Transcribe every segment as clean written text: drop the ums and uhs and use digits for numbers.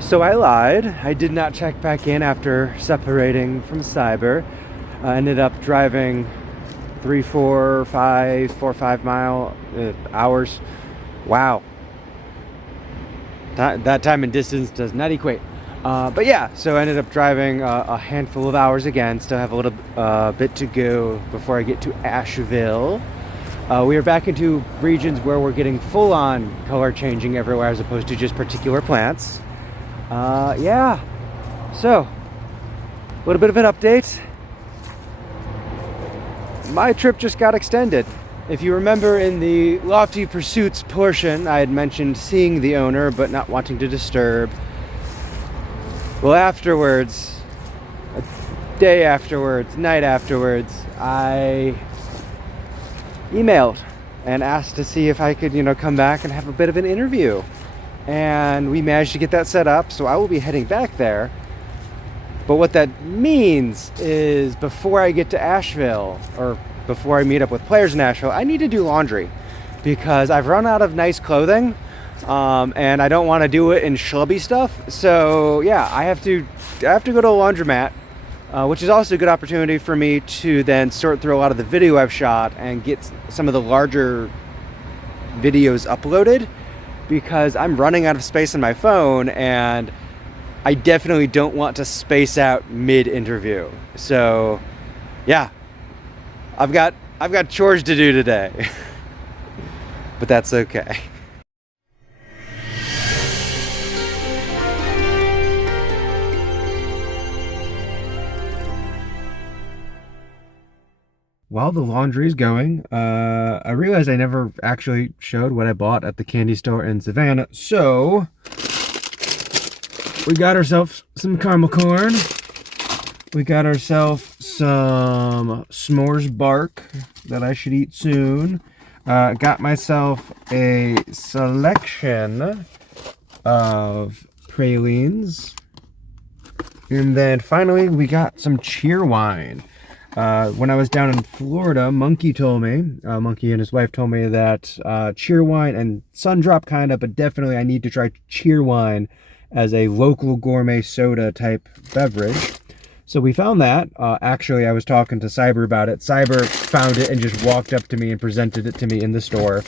So I lied. I did not check back in after separating from Cyber. I ended up driving 4 or 5 mile hours. Wow. That time and distance does not equate. But yeah, so I ended up driving a handful of hours again. Still have a little bit to go before I get to Asheville. We are back into regions where we're getting full-on color changing everywhere as opposed to just particular plants. Yeah, so a little bit of an update. My trip just got extended. If you remember in the Lofty Pursuits portion, I had mentioned seeing the owner but not wanting to disturb. Well, afterwards, a day afterwards, night afterwards, I emailed and asked to see if I could, come back and have a bit of an interview. And we managed to get that set up, so I will be heading back there. But what that means is before I get to Asheville, or before I meet up with players in Asheville, I need to do laundry because I've run out of nice clothing, and I don't want to do it in schlubby stuff. So yeah, I have to go to a laundromat, which is also a good opportunity for me to then sort through a lot of the video I've shot and get some of the larger videos uploaded, because I'm running out of space on my phone and I definitely don't want to space out mid-interview. So yeah, I've got chores to do today. But that's okay. While the laundry is going, I realized I never actually showed what I bought at the candy store in Savannah. So we got ourselves some caramel corn. We got ourselves some s'mores bark that I should eat soon. Got myself a selection of pralines. And then finally we got some cheer wine. When I was down in Florida, Monkey and his wife told me that cheer wine and Sundrop kind of, but definitely I need to try cheer wine as a local gourmet soda type beverage. So we found that. Actually, I was talking to Cyber about it. Cyber found it and just walked up to me and presented it to me in the store.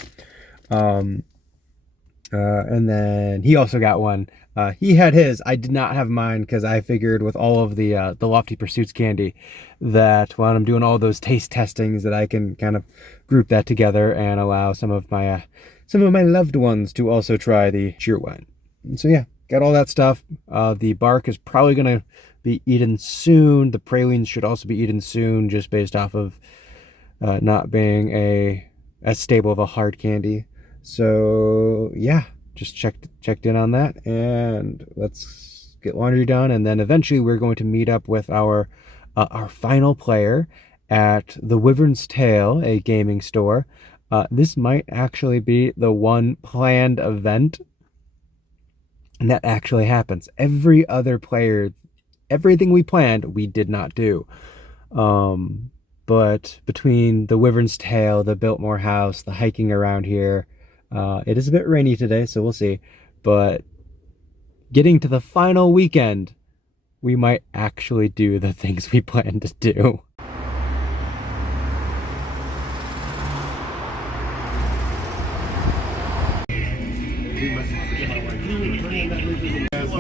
And then he also got one. He had his. I did not have mine because I figured with all of the Lofty Pursuits candy that when I'm doing all those taste testings that I can kind of group that together and allow some of my loved ones to also try the cheer wine. And so yeah, got all that stuff. The bark is probably gonna be eaten soon. The pralines should also be eaten soon, just based off of not being as stable of a hard candy. So yeah, just checked in on that, and let's get laundry done, and then eventually we're going to meet up with our final player at the Wyvern's Tail, a gaming store. This might actually be the one planned event that actually happens. Every other player, everything we planned, we did not do. But between the Wyvern's Tail, the Biltmore house, the hiking around here, it is a bit rainy today, so we'll see. But getting to the final weekend, we might actually do the things we planned to do.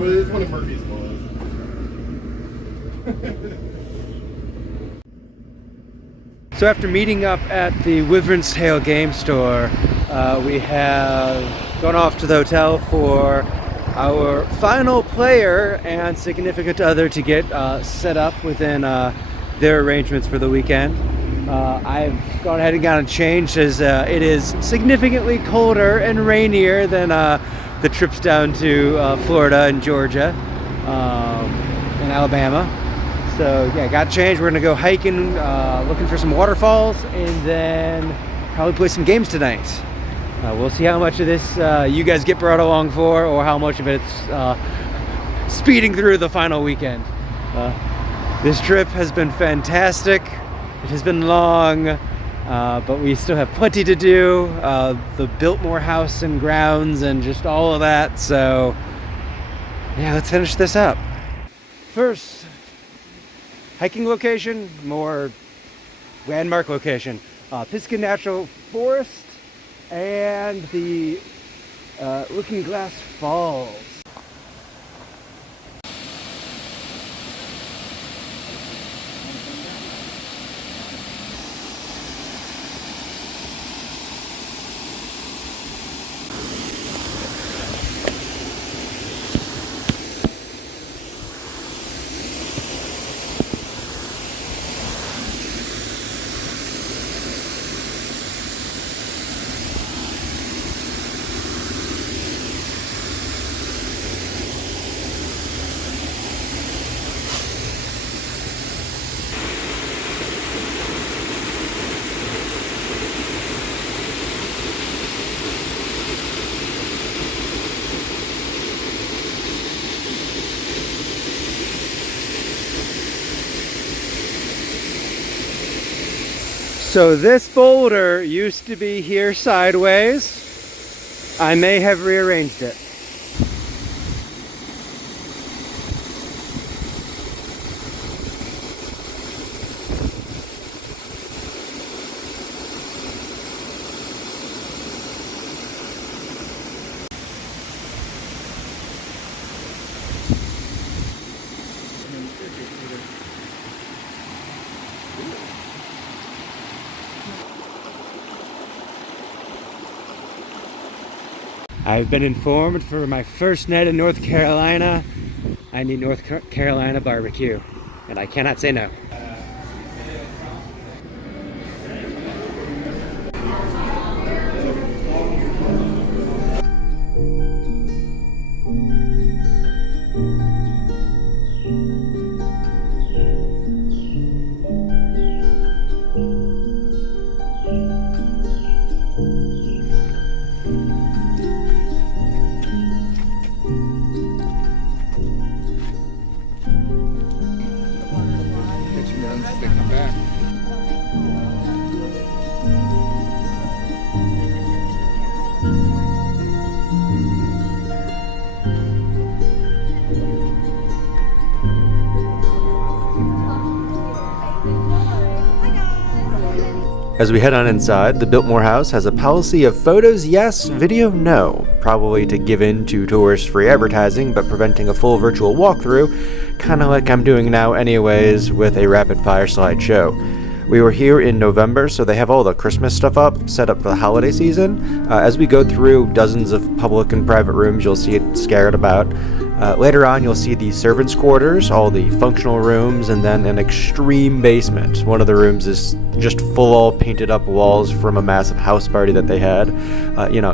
It's one of Murphy's laws. So after meeting up at the Wyvern's Tail game store, we have gone off to the hotel for our final player and significant other to get set up within their arrangements for the weekend. I've gone ahead and gotten changed as it is significantly colder and rainier than the trips down to Florida and Georgia and Alabama. So yeah, got changed. We're gonna go hiking, looking for some waterfalls, and then probably play some games tonight. We'll see how much of this you guys get brought along for, or how much of it's speeding through the final weekend. This trip has been fantastic. It has been long, but we still have plenty to do. The Biltmore house and grounds and just all of that. So Yeah, let's finish this up. First, hiking location, more landmark location. Pisgah Natural Forest and the Looking Glass Falls. So this boulder used to be here sideways. I may have rearranged it. I've been informed for my first night in North Carolina, I need North Carolina barbecue, and I cannot say no. As we head on inside, the Biltmore house has a policy of photos yes, video no, probably to give in to tourist-free advertising but preventing a full virtual walkthrough, kinda like I'm doing now anyways with a rapid-fire slideshow. We were here in November, so they have all the Christmas stuff up, set up for the holiday season. As we go through dozens of public and private rooms, you'll see it scattered about. Later on, you'll see the servants' quarters, all the functional rooms, and then an extreme basement. One of the rooms is just full all painted up walls from a massive house party that they had.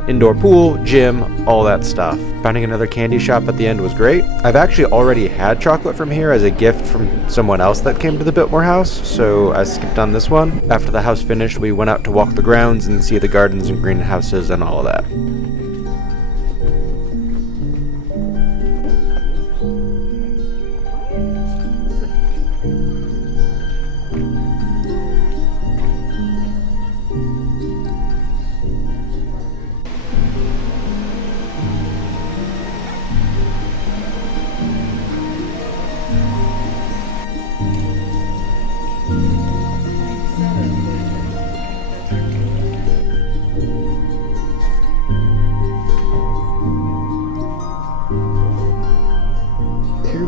Indoor pool, gym, all that stuff. Finding another candy shop at the end was great. I've actually already had chocolate from here as a gift from someone else that came to the Biltmore house, so I skipped on this one. After the house finished, we went out to walk the grounds and see the gardens and greenhouses and all of that.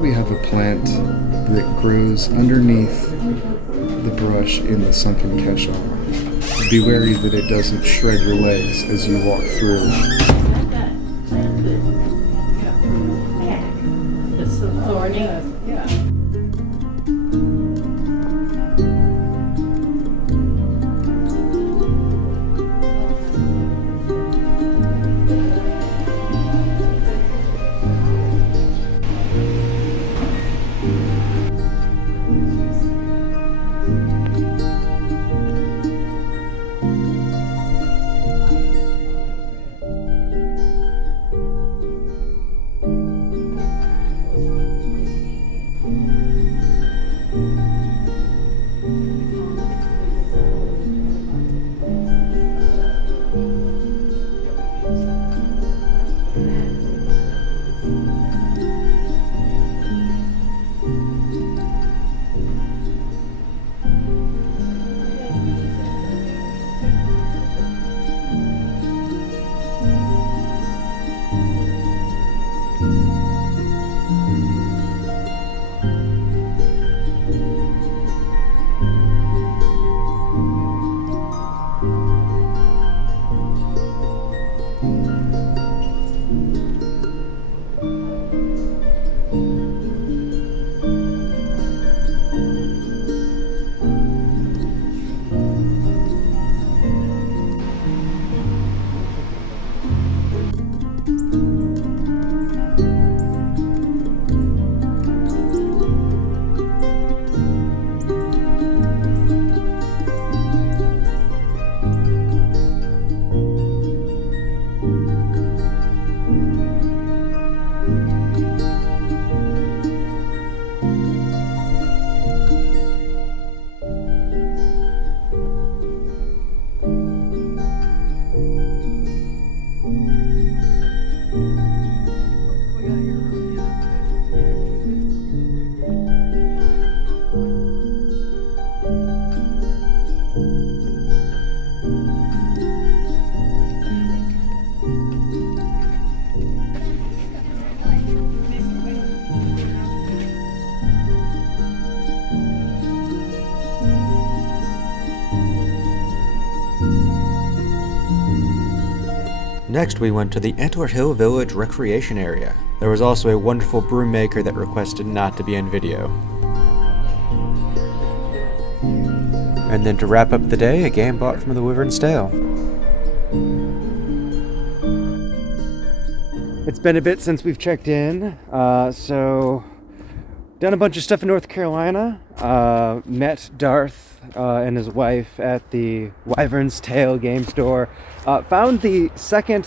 We have a plant that grows underneath the brush in the sunken keshaw. Be wary that it doesn't shred your legs as you walk through. It's so thorny. Next, we went to the Antler Hill Village Recreation Area. There was also a wonderful broom maker that requested not to be in video. And then to wrap up the day, a game bought from the Wyvern's Tail. It's been a bit since we've checked in, so done a bunch of stuff in North Carolina. Met Darth and his wife at the Wyvern's Tail game store. Found the second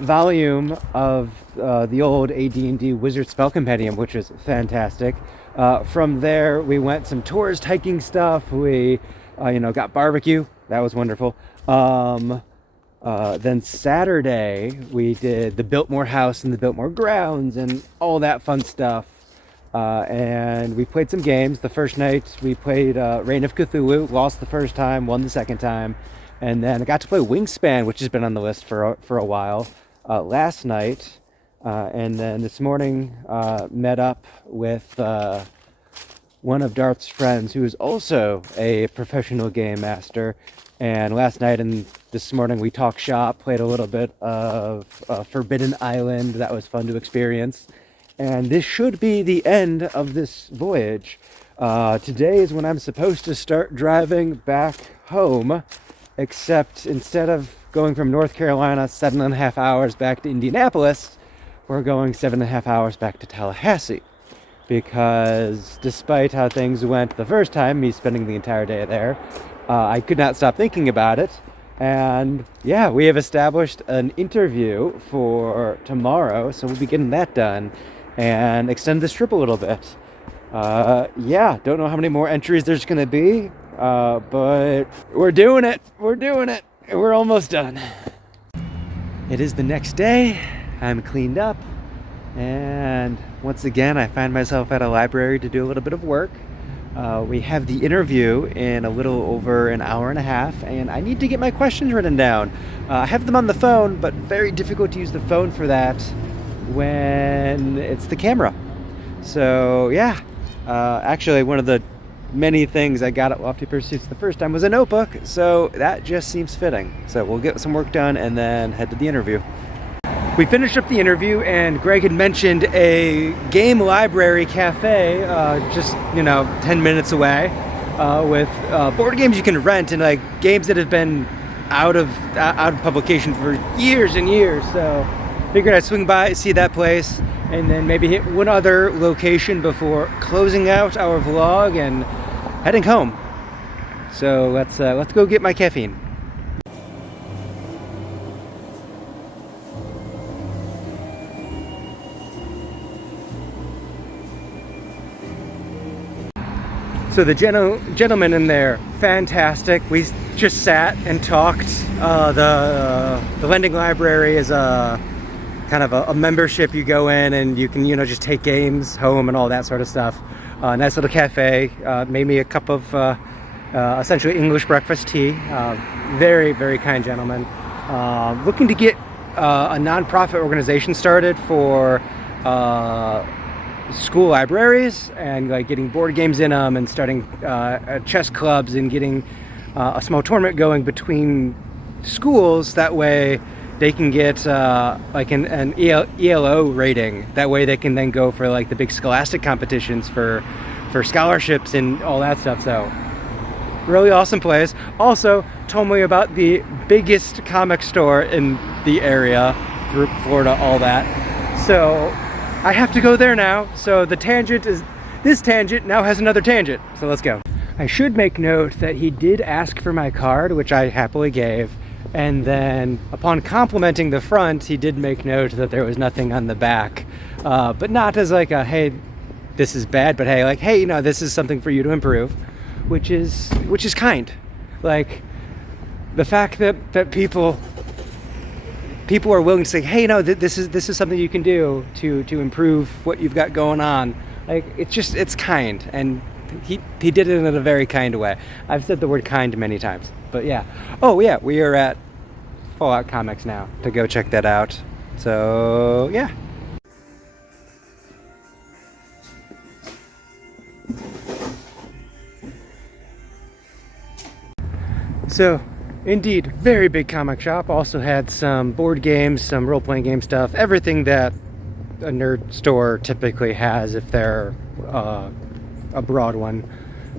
volume of the old AD&D Wizard Spell Compendium, which is fantastic. From there, we went some tourist hiking stuff. We, got barbecue. That was wonderful. Then Saturday, we did the Biltmore house and the Biltmore grounds and all that fun stuff. And we played some games. The first night, we played Reign of Cthulhu. Lost the first time, won the second time. And then I got to play Wingspan, which has been on the list for a while, last night. And then this morning, met up with one of Darth's friends who is also a professional game master. And last night and this morning we talked shop, played a little bit of Forbidden Island. That was fun to experience. And this should be the end of this voyage. Today is when I'm supposed to start driving back home, except instead of going from North Carolina 7.5 hours back to Indianapolis, we're going 7.5 hours back to Tallahassee. Because despite how things went the first time, me spending the entire day there, I could not stop thinking about it. And yeah, we have established an interview for tomorrow, so we'll be getting that done and extend this trip a little bit. Don't know how many more entries there's going to be, but we're doing it. We're almost done. It is the next day. I'm cleaned up. And once again, I find myself at a library to do a little bit of work. We have the interview in a little over an hour and a half, and I need to get my questions written down. I have them on the phone, but very difficult to use the phone for that when it's the camera. So actually one of the many things I got at Lofty Pursuits the first time was a notebook, so that just seems fitting. So we'll get some work done and then head to the interview. We finished up the interview, and Greg had mentioned a game library cafe just 10 minutes away with board games you can rent and like games that have been out of publication for years and years. So figured I'd swing by, see that place, and then maybe hit one other location before closing out our vlog and heading home. So let's go get my caffeine. So the gentleman in there, fantastic. We just sat and talked. The lending library is a kind of a membership. You go in and you can just take games home and all that sort of stuff. Nice little cafe. Made me a cup of essentially English breakfast tea. Very, very kind gentleman. Looking to get a nonprofit organization started for school libraries and like getting board games in them and starting chess clubs and getting a small tournament going between schools. That way they can get like an ELO rating. That way they can then go for like the big scholastic competitions for scholarships and all that stuff. So really awesome place. Also told me about the biggest comic store in the area, Group Florida, all that. So I have to go there now. So this tangent now has another tangent. So let's go. I should make note that he did ask for my card, which I happily gave. And then upon complimenting the front, he did make note that there was nothing on the back. But not as like a, hey, this is bad, but hey, like, hey, this is something for you to improve, which is kind. Like the fact that people are willing to say, hey, this is something you can do to improve what you've got going on. Like it's kind, and he did it in a very kind way. I've said the word kind many times, but yeah. Oh yeah, we are at Fallout Comics now to go check that out. So yeah. So Indeed, very big comic shop. Also had some board games, some role-playing game stuff, everything that a nerd store typically has if they're a broad one.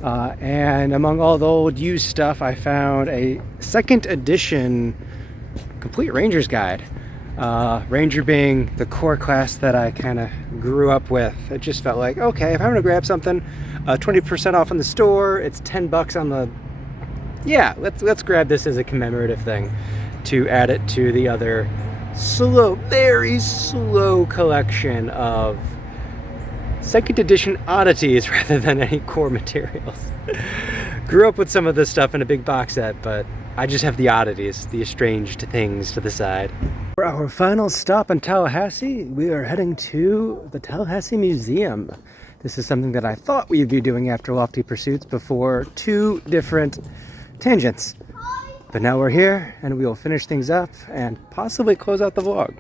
And among all the old used stuff, I found a 2nd edition complete Ranger's Guide. Ranger being the core class that I kind of grew up with. It just felt like, okay, if I'm gonna grab something, 20% off in the store, it's $10 on the... Yeah, let's grab this as a commemorative thing to add it to the other very slow collection of 2nd edition oddities rather than any core materials. Grew up with some of this stuff in a big box set, but I just have the oddities, the estranged things to the side. For our final stop in Tallahassee, we are heading to the Tallahassee Museum. This is something that I thought we'd be doing after Lofty Pursuits before 2 different tangents. But now we're here, and we will finish things up and possibly close out the vlog.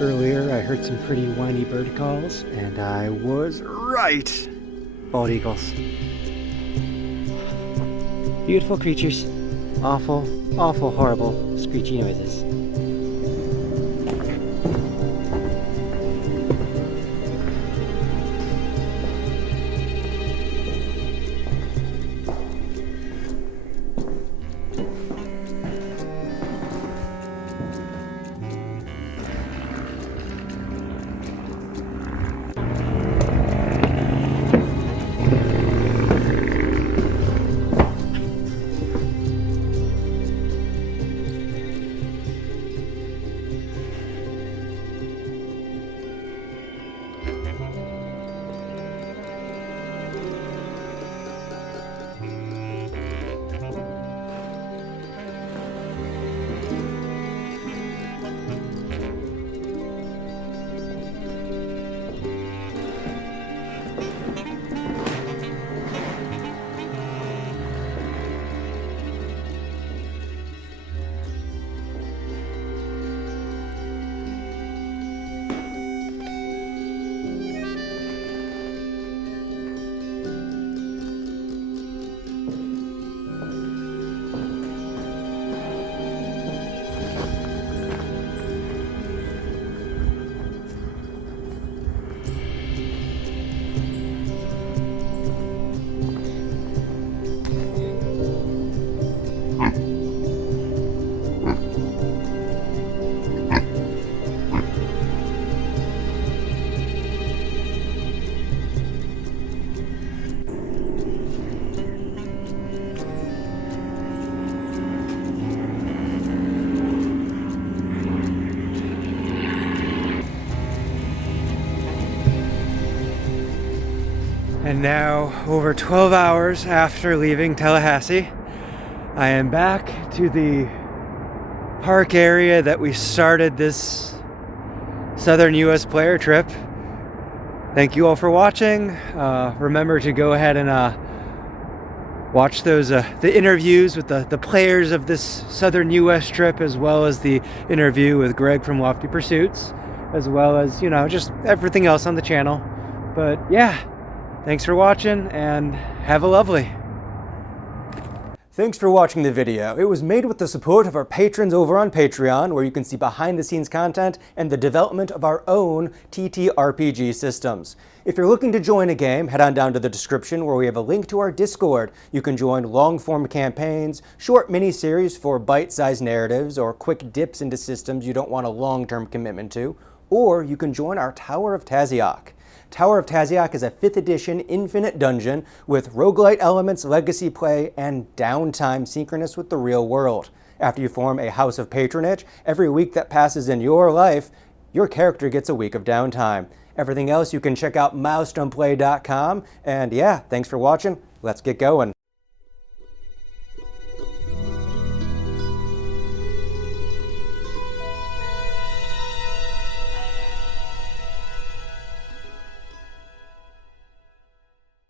Earlier, I heard some pretty whiny bird calls, and I was right. Bald eagles. Beautiful creatures. Awful, awful, horrible, screechy noises. And now, over 12 hours after leaving Tallahassee, I am back to the park area that we started this Southern US player trip. Thank you all for watching. Remember to go ahead and watch those the interviews with the players of this Southern US trip, as well as the interview with Greg from Lofty Pursuits, as well as, you know, just everything else on the channel. But yeah, thanks for watching and have a lovely. Thanks for watching the video. It was made with the support of our patrons over on Patreon, where you can see behind the scenes content and the development of our own TTRPG systems. If you're looking to join a game, head on down to the description where we have a link to our Discord. You can join long-form campaigns, short mini-series for bite-sized narratives, or quick dips into systems you don't want a long-term commitment to, or you can join our Tower of Taziok. Tower of Taziak is a 5th edition infinite dungeon with roguelite elements, legacy play, and downtime synchronous with the real world. After you form a house of patronage, every week that passes in your life, your character gets a week of downtime. Everything else you can check out milestoneplay.com. And yeah, thanks for watching. Let's get going.